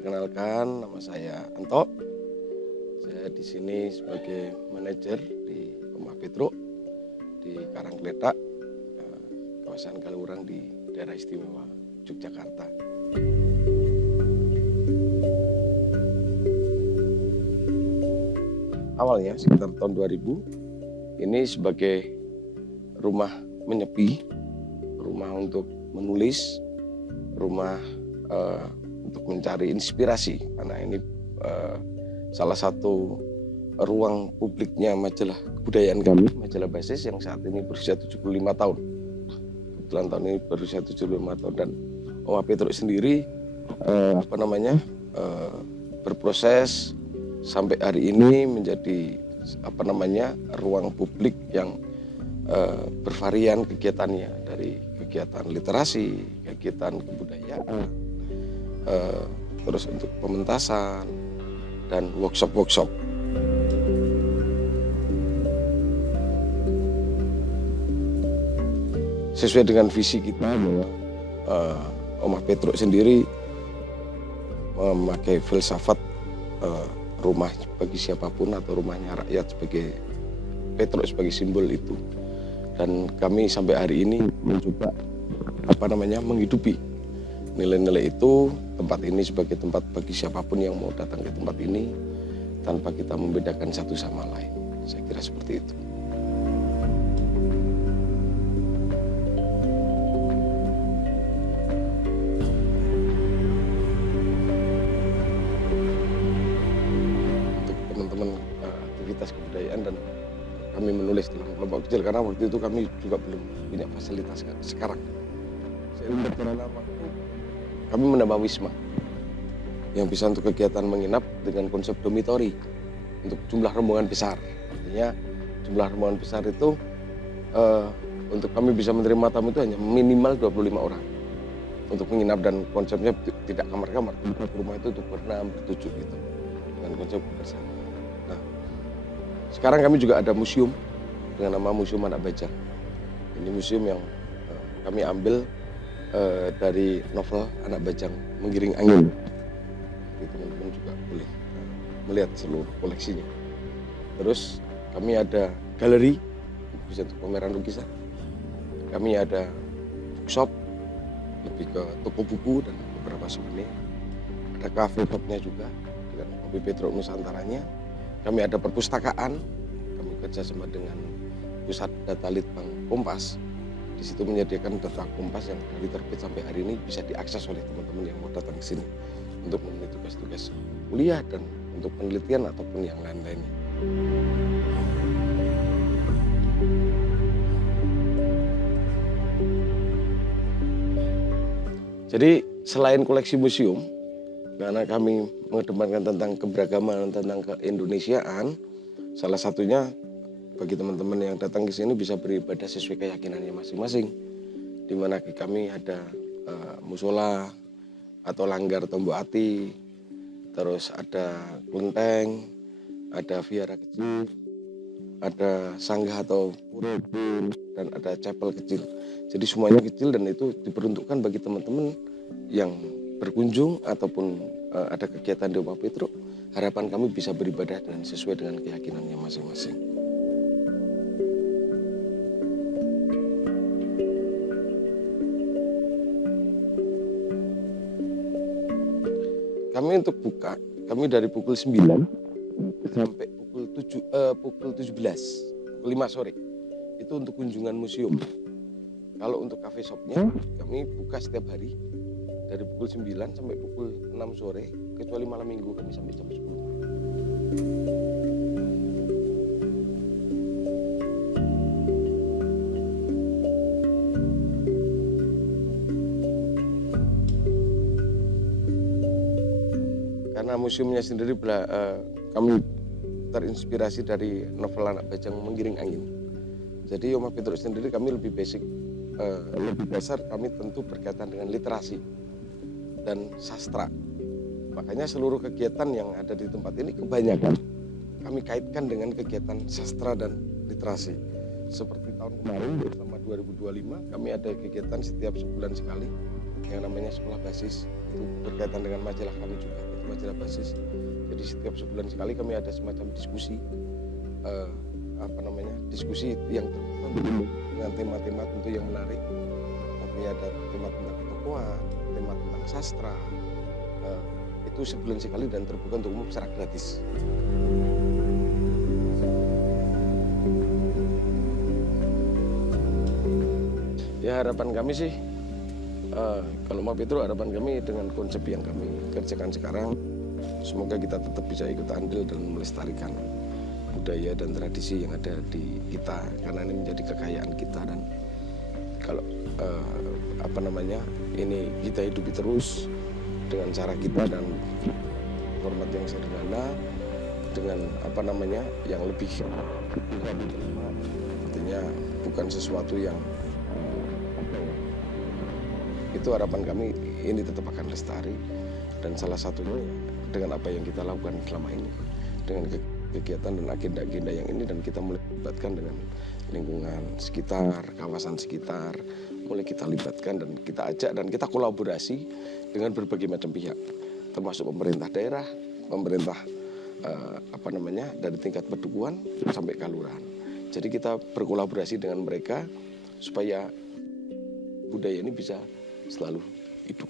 Perkenalkan, nama saya Anto. Saya di sini sebagai manajer di Rumah Petruk di Karangkledak, kawasan Kaliurang di Daerah Istimewa Yogyakarta. Awalnya sekitar tahun 2000, ini sebagai rumah menyepi, rumah untuk menulis, rumah untuk mencari inspirasi, karena ini salah satu ruang publiknya majalah kebudayaan kami, majalah Basis yang saat ini berusia 75 tahun. Kebetulan tahun ini berusia 75 tahun, dan Rumah Petruk sendiri berproses sampai hari ini menjadi ruang publik yang bervarian kegiatannya, dari kegiatan literasi, kegiatan kebudayaan, terus untuk pementasan dan workshop. Sesuai dengan visi kita bahwa Rumah Petruk sendiri memakai filsafat rumah bagi siapapun atau rumahnya rakyat sebagai Petruk sebagai simbol itu. Dan kami sampai hari ini mencoba menghidupi nilai-nilai itu, tempat ini sebagai tempat bagi siapapun yang mau datang ke tempat ini tanpa kita membedakan satu sama lain. Saya kira seperti itu. Untuk teman-teman aktivitas kebudayaan, dan kami menulis dalam kelompok kecil karena waktu itu kami juga belum punya fasilitas sekarang. Saya berjalan lama, kami menambah wisma yang bisa untuk kegiatan menginap dengan konsep dormitory untuk jumlah rombongan besar. Artinya jumlah rombongan besar itu untuk kami bisa menerima tamu itu hanya minimal 25 orang untuk menginap, dan konsepnya tidak kamar-kamar. Rumah itu untuk berenam, bertujuh gitu dengan konsep bersama. Nah, sekarang kami juga ada museum dengan nama Museum Anak Bajang. Ini museum yang kami ambil dari novel Anak Bajang Menggiring Angin. Jadi teman-teman juga boleh melihat seluruh koleksinya. Terus kami ada galeri, bisa untuk pameran lukisan. Kami ada bookshop, lebih ke toko buku dan beberapa souvenir. Ada cafe shopnya juga dengan Kopi Petruk Nusantaranya. Kami ada perpustakaan, kami kerjasama dengan Pusat Data Litbang Kompas. Di situ menyediakan data Kompas yang dari terbit sampai hari ini bisa diakses oleh teman-teman yang mau datang ke sini untuk memenuhi tugas-tugas kuliah dan untuk penelitian ataupun yang lain-lainnya. Jadi selain koleksi museum, karena kami mengedepankan tentang keberagaman, tentang keindonesiaan, salah satunya bagi teman-teman yang datang ke sini bisa beribadah sesuai keyakinannya masing-masing. Di mana kami ada musola atau langgar Tombo Ati, terus ada kelenteng, ada vihara kecil, ada sanggah atau pura, dan ada chapel kecil. Jadi semuanya kecil, dan itu diperuntukkan bagi teman-teman yang berkunjung ataupun ada kegiatan di Rumah Petruk. Harapan kami bisa beribadah dan sesuai dengan keyakinannya masing-masing. Kami untuk buka, kami dari pukul 9 sampai pukul 17, pukul 5 sore. Itu untuk kunjungan museum. Kalau untuk cafe shopnya, kami buka setiap hari dari pukul 9 sampai pukul 6 sore, kecuali malam minggu kami sampai jam 10. Karena museumnya sendiri kami terinspirasi dari novel Anak Bajang Menggiring Angin. Jadi Rumah Petruk sendiri kami lebih basic, lebih dasar, kami tentu berkaitan dengan literasi dan sastra. Makanya seluruh kegiatan yang ada di tempat ini kebanyakan kami kaitkan dengan kegiatan sastra dan literasi. Seperti tahun kemarin, selama 2025, kami ada kegiatan setiap sebulan sekali yang namanya sekolah basis, itu berkaitan dengan majalah kami juga, itu majalah basis. Jadi setiap sebulan sekali kami ada semacam diskusi, diskusi yang tertentu dengan tema-tema tentu yang menarik. Tapi ada tema tentang ketokohan, tema tentang sastra. Itu sebulan sekali dan terbuka untuk umum secara gratis. Ya harapan kami sih, kalau Map Petro harapan kami dengan konsep yang kami kerjakan sekarang, semoga kita tetap bisa ikut andil dan melestarikan budaya dan tradisi yang ada di kita, karena ini menjadi kekayaan kita. Dan kalau ini kita hidupi terus dengan cara kita dan format yang sederhana, dengan yang lebih artinya bukan sesuatu yang itu harapan kami ini tetap akan lestari. Dan salah satunya dengan apa yang kita lakukan selama ini, dengan kegiatan dan agenda-agenda yang ini, dan kita mulai libatkan dengan lingkungan sekitar, kawasan sekitar, mulai kita libatkan dan kita ajak dan kita kolaborasi dengan berbagai macam pihak, termasuk pemerintah daerah, pemerintah dari tingkat pedukuhan sampai kelurahan. Jadi kita berkolaborasi dengan mereka supaya budaya ini bisa selalu hidup.